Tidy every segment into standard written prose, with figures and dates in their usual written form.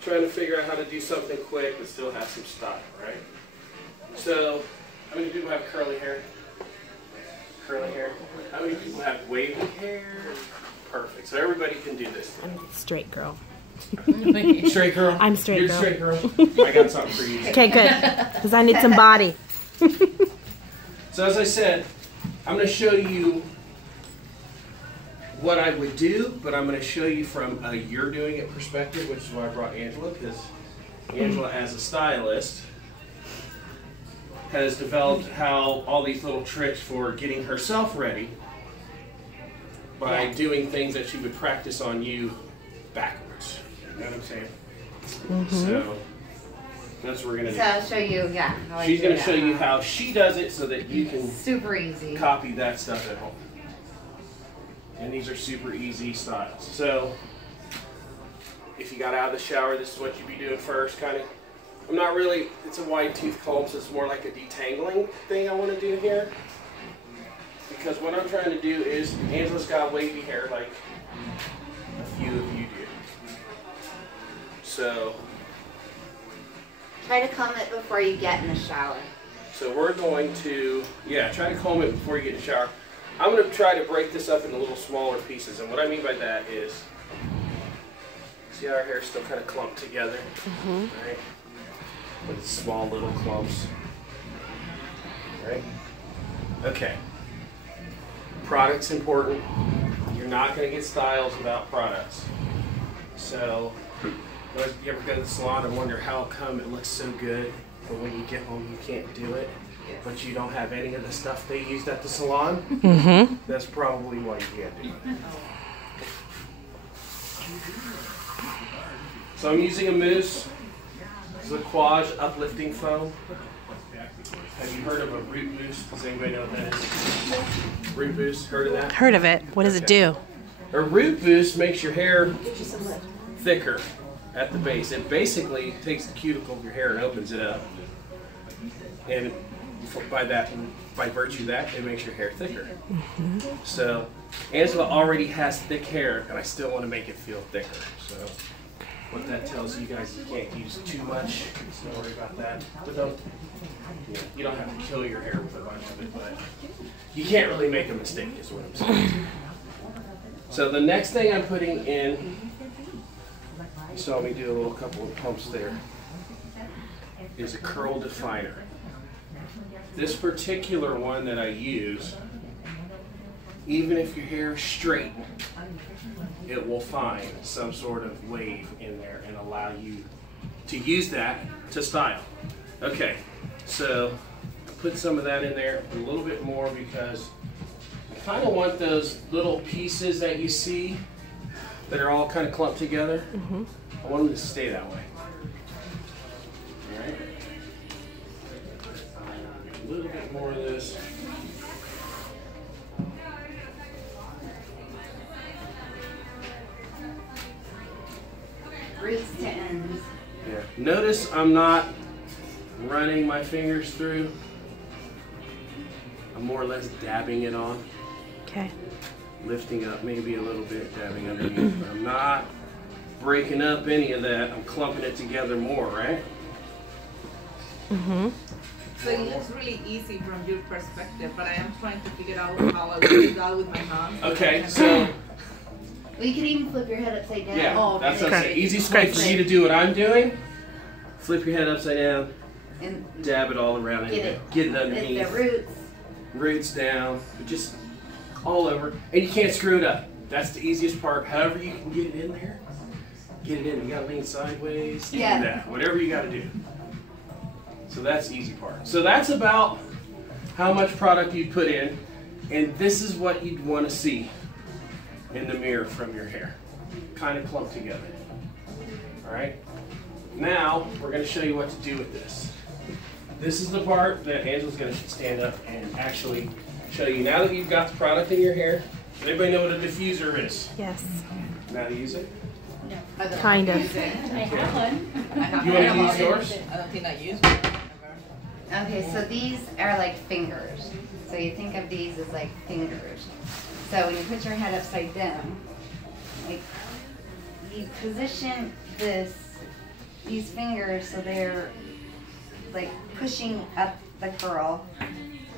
trying to figure out how to do something quick but still have some style, right? So, how many people have curly hair? Curly hair. How many people have wavy hair? Perfect. So everybody can do this. I'm a straight girl. Straight girl? I'm straight girl. You're straight girl? I got something for you. Okay, good. Because I need some body. So as I said, I'm going to show you what I would do, but I'm going to show you from a you're doing it perspective, which is why I brought Angela, because Angela, as a stylist, has developed how all these little tricks for getting herself ready by doing things that she would practice on you backwards. You know what I'm saying? So that's what we're gonna do. So I'll show you, how She's gonna show you how she does it so that you can super easy copy that stuff at home. And these are super easy styles. So if you got out of the shower, this is what you'd be doing first, kind of. I'm not really, it's a wide tooth comb, so it's more like a detangling thing I want to do here. Because what I'm trying to do is, Angela's got wavy hair like a few of you do. So try to comb it before you get in the shower. So we're going to, try to comb it before you get in the shower. I'm going to try to break this up into little smaller pieces. And what I mean by that is, see how our hair's still kind of clumped together? Right? With small little clumps. Right? Okay. Product's important. You're not going to get styles without products. So, you ever go to the salon and wonder how come it looks so good, but when you get home you can't do it? But you don't have any of the stuff they used at the salon? That's probably why you can't do it. So I'm using a mousse. This is a Quaj uplifting foam. Have you heard of a root boost? Does anybody know what that is? Root boost, heard of that? Heard of it. What does it do? A root boost makes your hair thicker at the base. It basically takes the cuticle of your hair and opens it up. And by virtue of that, it makes your hair thicker. So Angela already has thick hair, and I still want to make it feel thicker. So what that tells you guys, you can't use too much. So don't worry about that. But you don't have to kill your hair with a bunch of it, but you can't really make a mistake, is what I'm saying. So the next thing I'm putting in, you saw me do a little couple of pumps there, is a curl definer. This particular one that I use, even if your hair is straight, it will find some sort of wave in there and allow you to use that to style. Okay, so I put some of that in there, a little bit more, because I kind of want those little pieces that you see that are all kind of clumped together. I want them to stay that way. All right. A little bit more of this. Roots to ends. Yeah. Notice I'm not running my fingers through. I'm more or less dabbing it on. Okay. Lifting up maybe a little bit, dabbing underneath. But I'm not breaking up any of that. I'm clumping it together more, right? So it looks really easy from your perspective, but I am trying to figure out how I will do that with my hands. Okay, so Well, you can even flip your head upside down. yeah, that's what I'm saying. Easiest way for me to do what I'm doing, flip your head upside down, And dab it all around in there. Get it underneath. Get the roots. Roots down, just all over. And you can't screw it up. That's the easiest part. However you can get it in there, get it in. You gotta lean sideways, do that. Whatever you gotta do. So that's the easy part. So that's about how much product you put in, and this is what you'd want to see in the mirror from your hair. Kind of clumped together. All right? Now, we're going to show you what to do with this. This is the part that Angela's going to stand up and actually show you. Now that you've got the product in your hair, does anybody know what a diffuser is? Yes. Know how to use it? Kind of. I have one. You want to use yours? I don't think I use one. Okay, so these are like fingers. So you think of these as like fingers. So when you put your head upside down, like you position this these fingers, so they're like pushing up the curl,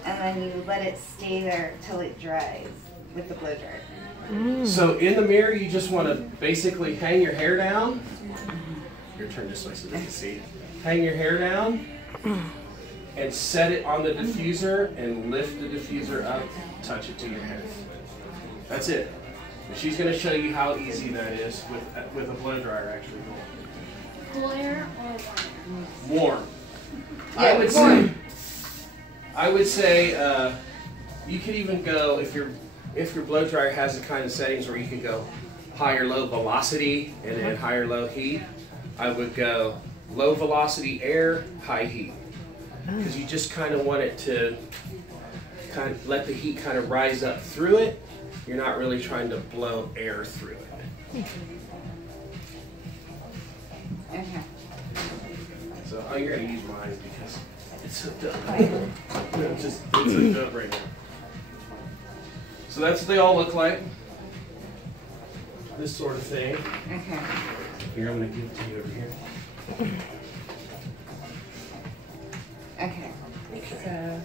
and then you let it stay there till it dries with the blow dryer. So in the mirror, you just want to basically hang your hair down. Your turn this way so they can see. Hang your hair down and set it on the diffuser and lift the diffuser up, touch it to your head. That's it. And she's going to show you how easy that is with a blow dryer actually. Cool air or Warm. Yeah, I would say you could even go if your blow dryer has the kind of settings where you can go high or low velocity and then high or low heat. I would go low velocity air, high heat, because you just kind of want it to kind of let the heat kind of rise up through it. You're not really trying to blow air through it. Okay. So you're gonna use mine because it's hooked up. It's hooked up right now. So that's what they all look like. This sort of thing. Okay. Here, I'm gonna give it to you over here. Okay. So.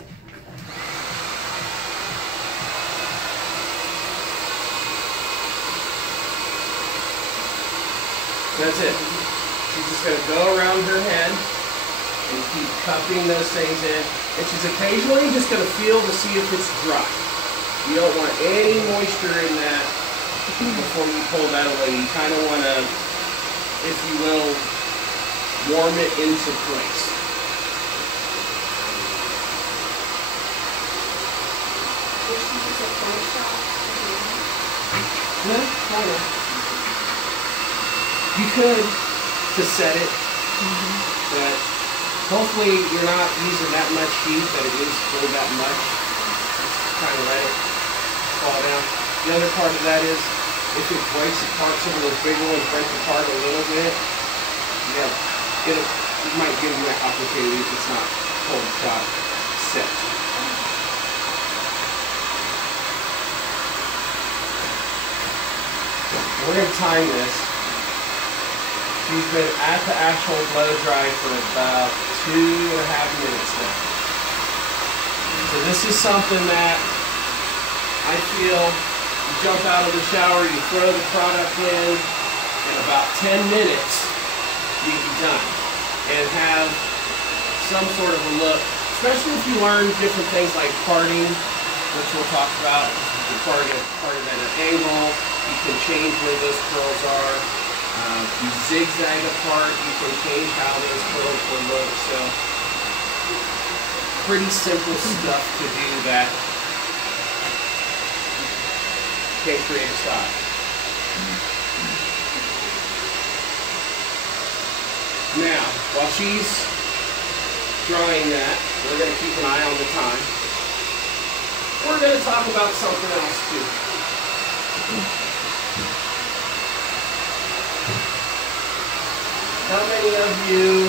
That's it. She's just going to go around her head and keep cupping those things in. And she's occasionally just going to feel to see if it's dry. You don't want any moisture in that before you pull that away. You kind of want to, if you will, warm it into place. Yeah, kind of. You could to set it, but hopefully you're not using that much heat that it is really that much. Just kind of let it fall down. The other part of that is if it breaks apart, some of those bigger ones break apart a little bit, it might give you that opportunity if it's not whole product set. We're going to time this. She's been at the actual blow dry for about 2.5 minutes now. So this is something that I feel you jump out of the shower, you throw the product in about 10 minutes, you can be done. And have some sort of a look, especially if you learn different things like parting, which we'll talk about. You can part it at an angle, you can change where those curls are. You zigzag apart, you can change how those curls will look. So, pretty simple stuff to do that can create a style. Now, while she's drawing that, we're going to keep an eye on the time. We're going to talk about something else too. How many of you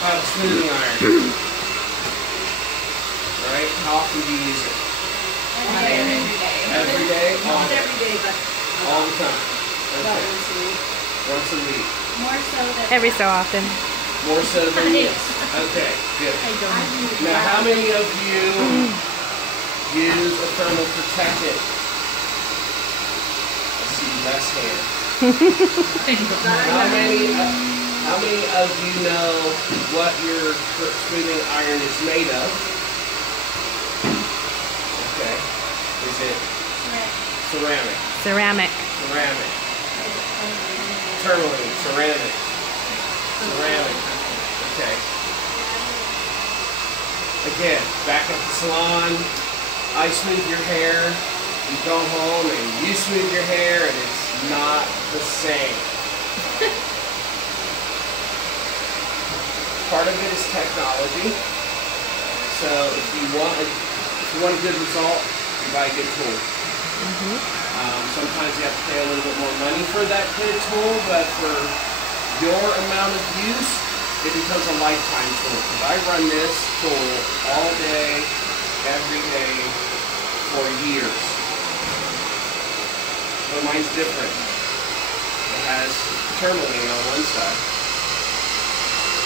have a smoothing iron? Right? How often do you use it? Every day. Every day? Not every day, but All the time. about Okay. once a week. Once a week. more so than Every so often. More so than this. Okay, good. Now, how many of you use a thermal protectant? I see less hands. How many of you know what your smoothing iron is made of? Okay. Is it ceramic? Ceramic. Ceramic. Tourmaline, ceramic. Ceramic. Okay. Again, back at the salon, I smooth your hair, you go home and you smooth your hair and it's not the same. Part of it is technology. So if you want a good result, you buy a good tool. Sometimes you have to pay a little bit more money for that good tool, but for your amount of use, it becomes a lifetime tool. Because I run this tool all day, every day, for years. But mine's different. It has tourmaline on one side.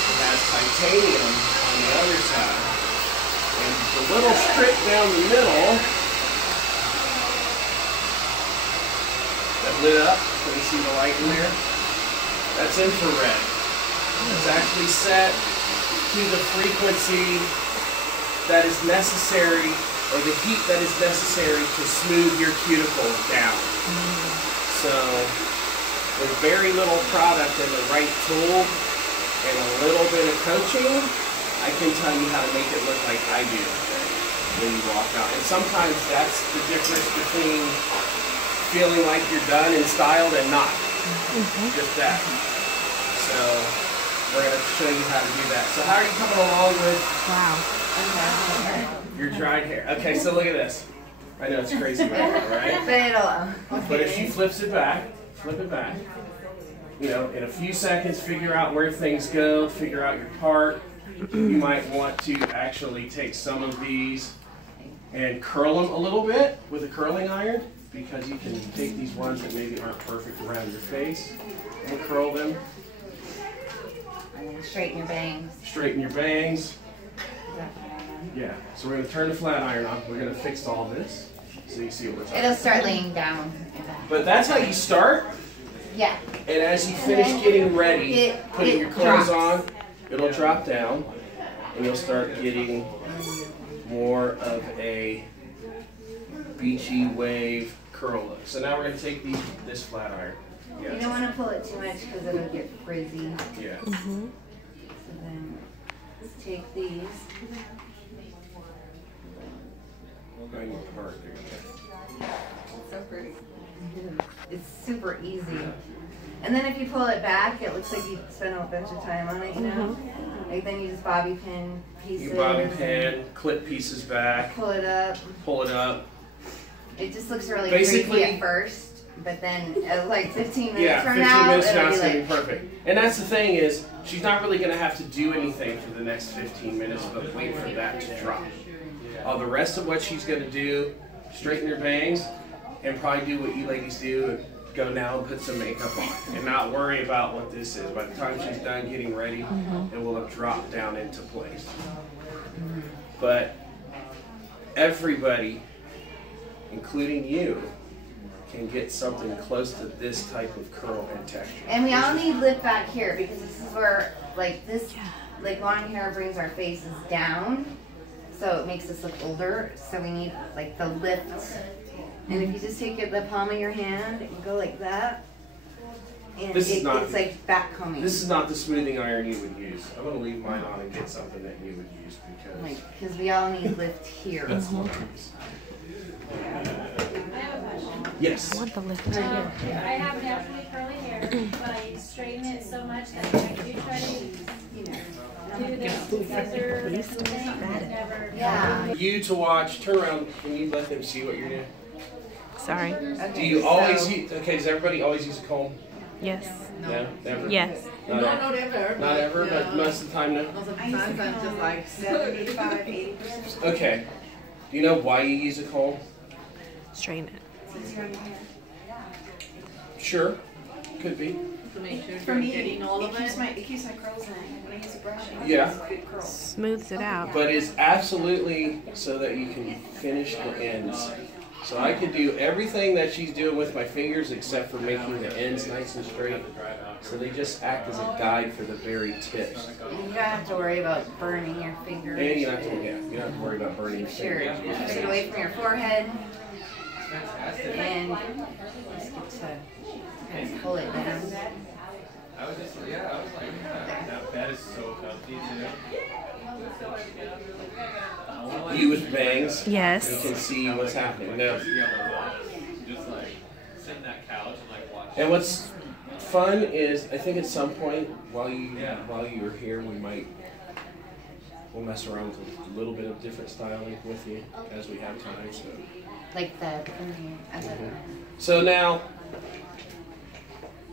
It has titanium on the other side. And the little strip down the middle that lit up, can you see the light in there? That's infrared. It's actually set to the frequency that is necessary, or the heat that is necessary to smooth your cuticle down. So with very little product and the right tool and a little bit of coaching, I can tell you how to make it look like I do when you walk out. And sometimes that's the difference between feeling like you're done and styled and not. Just that. So we're going to show you how to do that. So how are you coming along with your dried hair? Okay, so look at this. I know it's crazy right? But if she flips it back, flip it back, you know, in a few seconds, figure out where things go, figure out your part. You might want to actually take some of these and curl them a little bit with a curling iron, because you can take these ones that maybe aren't perfect around your face and curl them. And then straighten your bangs. Straighten your bangs. Yeah, so we're going to turn the flat iron on. We're going to fix all this so you see what we're talking about. It'll start laying down. But that's how you start. Yeah. And as you finish getting ready, putting your clothes on, it'll drop down and you'll start getting more of a beachy wave curl look. So now we're going to take this flat iron. You don't want to pull it too much because it'll get frizzy. Yeah. So then let's take these. So pretty. It's super easy. And then if you pull it back, it looks like you spent a bunch of time on it, you know? Like then you just bobby pin pieces. You bobby pin, clip pieces back. Pull it up. Pull it up. It just looks really Basically, creepy at first, but then like 15 minutes yeah, from 15 now, minutes it'll now be it's going to like be perfect. And that's the thing is, she's not really going to have to do anything for the next 15 minutes, but wait for that to drop. All the rest of what she's going to do, straighten her bangs, and probably do what you ladies do, go now and put some makeup on, and not worry about what this is. By the time she's done getting ready, it will have dropped down into place. But everybody, including you, can get something close to this type of curl and texture. And we all need lift back here because this is where like this, like long hair brings our faces down, so it makes us look older. So we need like the lift. And if you just take the palm of your hand and go like that, and it's like back combing. This is not the smoothing iron you would use. I'm going to leave mine on and get something that you would use because we all need lift here. That's what I use. Yes. I want the lift. I have naturally curly hair, but I straighten it so much that I do try to, do this scissor thing, but never. Yeah. You to watch, turn around, can you let them see what you're doing? Sorry. Okay, Do you always use, does everybody always use a comb? Yes. No? Never? Yes. Not Not ever. Not ever, but most of the time, no? Most of the times I'm just like 75, 80%. Okay. Do you know why you use a comb? Straighten it. Sure. Could be. to make sure For you're me, getting all of it. it keeps my curls in. When I use a brush, Yeah. it's a good curl. Smooths it out. But it's absolutely so that you can finish the ends. So I could do everything that she's doing with my fingers except for making the ends nice and straight. So they just act as a guide for the very tips. And you don't have to worry about burning your fingers. And you don't have to, you don't have to worry about burning your Sure, fingers. push it away from your forehead. And just get to kind of pull it down. I was just, yeah, I was like, that bed is so comfy too. You with bangs, Yes. you can see what's happening now. Just like sit in that couch and like watch. And what's fun is, I think at some point while you're here, we'll mess around with a little bit of different styling with you as we have time. So. Like the. So now,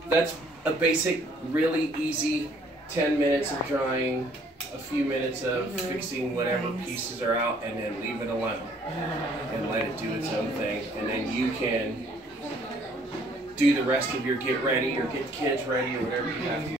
that's a basic, really easy 10 minutes of drying, a few minutes of fixing whatever pieces are out, and then leave it alone and let it do its own thing. And then you can do the rest of your get ready or get kids ready or whatever you have to